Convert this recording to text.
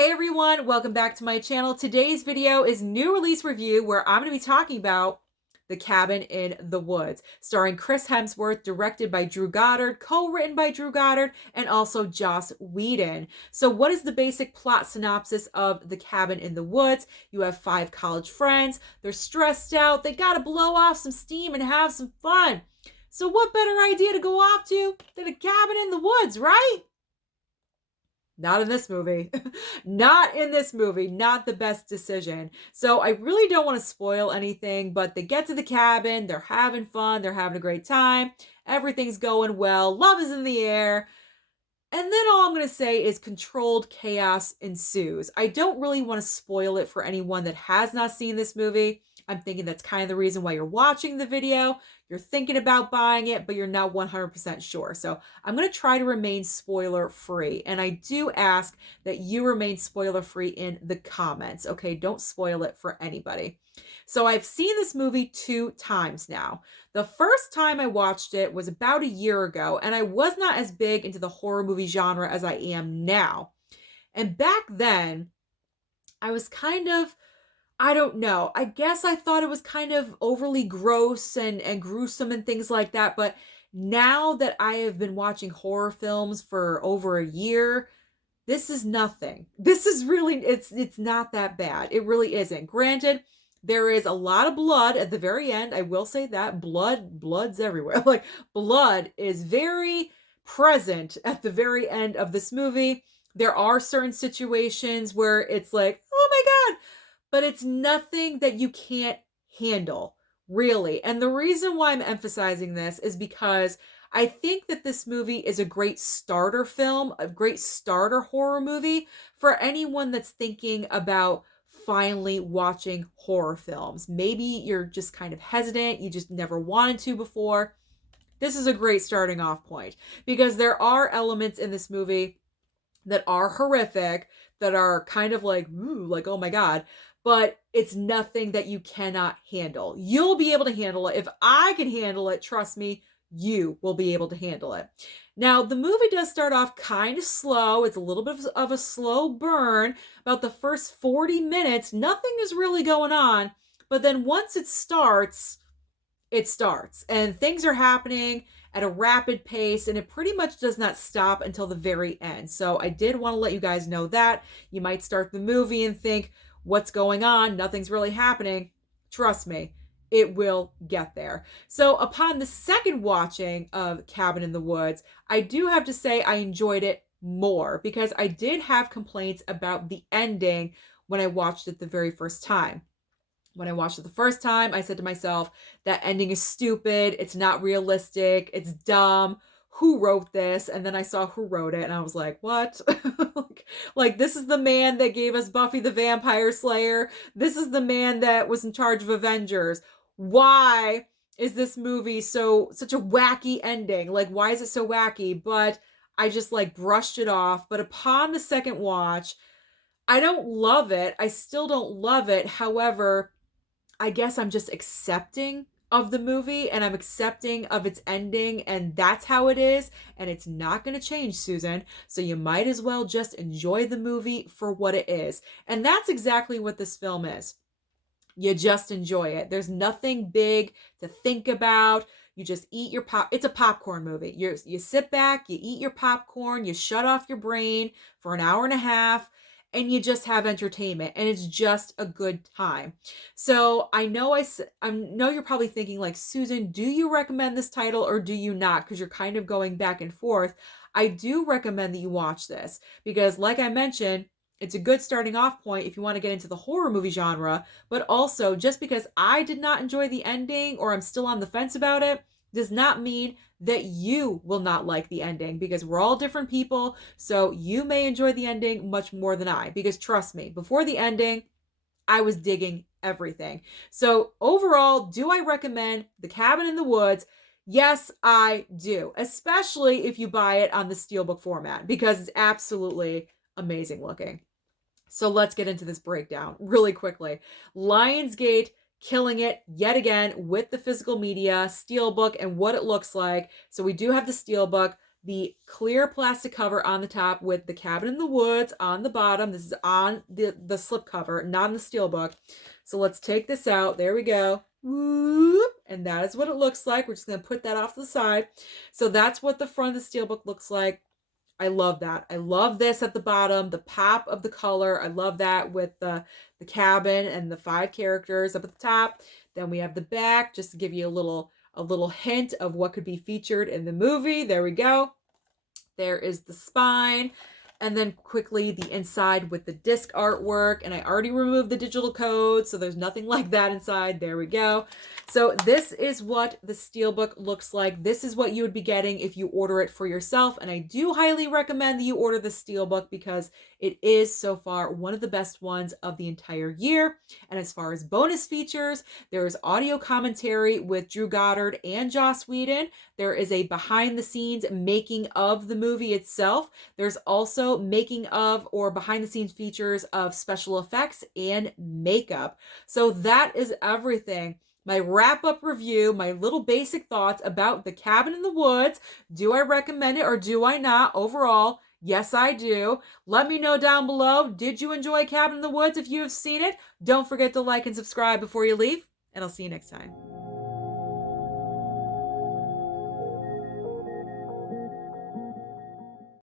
Hey everyone, welcome back to my channel. Today's video is new release review where I'm going to be talking about The Cabin in the Woods, starring Chris Hemsworth, directed by Drew Goddard, co-written by Drew Goddard, and also Joss Whedon. So what is the basic plot synopsis of The Cabin in the Woods? You have 5 college friends, they're stressed out, they gotta blow off some steam and have some fun. So what better idea to go off to than a cabin in the woods, right? Not in this movie. Not in this movie. Not the best decision. So I really don't want to spoil anything, but they get to the cabin, they're having fun, they're having a great time, everything's going well, love is in the air. And then all I'm going to say is controlled chaos ensues. I don't really want to spoil it for anyone that has not seen this movie. I'm thinking that's kind of the reason why you're watching the video. You're thinking about buying it, but you're not 100% sure. So I'm going to try to remain spoiler free. And I do ask that you remain spoiler free in the comments. Okay, don't spoil it for anybody. So I've seen this movie 2 times now. The first time I watched it was about a year ago, and I was not as big into the horror movie genre as I am now. And back then, I was kind of, I don't know, I guess I thought it was kind of overly gross and gruesome and things like that. But now that I have been watching horror films for over a year, this is nothing. This is really, it's not that bad. It really isn't. Granted, there is a lot of blood at the very end. I will say that blood's everywhere. Like, blood is very present at the very end of this movie. There are certain situations where it's like, oh my God, but it's nothing that you can't handle, really. And the reason why I'm emphasizing this is because I think that this movie is a great starter film, a great starter horror movie for anyone that's thinking about finally watching horror films. Maybe you're just kind of hesitant, you just never wanted to before. This is a great starting off point because there are elements in this movie that are horrific, that are kind of like, ooh, like, oh my God, but it's nothing that you cannot handle. You'll be able to handle it. If I can handle it, trust me, you will be able to handle it. Now, the movie does start off kind of slow. It's a little bit of a slow burn. About the first 40 minutes, nothing is really going on. But then once it starts, and things are happening at a rapid pace, and it pretty much does not stop until the very end. So I did want to let you guys know that. You might start the movie and think, what's going on? Nothing's really happening. Trust me, it will get there. So upon the second watching of Cabin in the Woods, I do have to say I enjoyed it more because I did have complaints about the ending when I watched it the very first time. When I watched it the first time, I said to myself, that ending is stupid, it's not realistic, it's dumb, who wrote this? And then I saw who wrote it and I was like, what? like this is the man that gave us Buffy the Vampire Slayer. This is the man that was in charge of Avengers. Why is this movie such a wacky ending? Like, why is it so wacky? But I just like brushed it off. But upon the second watch, I don't love it. I still don't love it. However, I guess I'm just accepting of the movie and I'm accepting of its ending, and that's how it is, and it's not going to change, Susan. So you might as well just enjoy the movie for what it is. And that's exactly what this film is. You just enjoy it. There's nothing big to think about. You just eat your pop. It's a popcorn movie. You sit back, you eat your popcorn, you shut off your brain for an hour and a half, and you just have entertainment, and it's just a good time. So I know you're probably thinking like, Susan, do you recommend this title or do you not? Because you're kind of going back and forth. I do recommend that you watch this because, like I mentioned, it's a good starting off point if you want to get into the horror movie genre, but also just because I did not enjoy the ending or I'm still on the fence about it does not mean that you will not like the ending, because we're all different people. So you may enjoy the ending much more than I, because trust me, before the ending, I was digging everything. So overall, do I recommend The Cabin in the Woods? Yes, I do, especially if you buy it on the Steelbook format, because it's absolutely amazing looking. So let's get into this breakdown really quickly. Lionsgate killing it yet again with the physical media, Steelbook, and what it looks like. So we do have the Steelbook. the clear plastic cover on the top with the Cabin in the Woods on the bottom. This is on the slipcover, not in the steelbook. So let's take this out. There we go. Whoop. And that is what it looks like. We're just going to put that off to the side. So that's what the front of the steelbook looks like. I love that. I love this at the bottom, the pop of the color. I love that with the cabin and the 5 characters up at the top. Then we have the back, just to give you a little hint of what could be featured in the movie. There we go. There is the spine. And then quickly the inside with the disc artwork. And I already removed the digital code, so there's nothing like that inside. There we go. So this is what the steelbook looks like. This is what you would be getting if you order it for yourself. And I do highly recommend that you order the steelbook because it is so far one of the best ones of the entire year. And as far as bonus features, there is audio commentary with Drew Goddard and Joss Whedon. There is a behind the scenes making of the movie itself. There's also making of or behind the scenes features of special effects and makeup. So that is everything. My wrap-up review, my little basic thoughts about The Cabin in the Woods. Do I recommend it or do I not? Overall, yes, I do. Let me know down below. Did you enjoy Cabin in the Woods? If you have seen it, don't forget to like and subscribe before you leave, and I'll see you next time.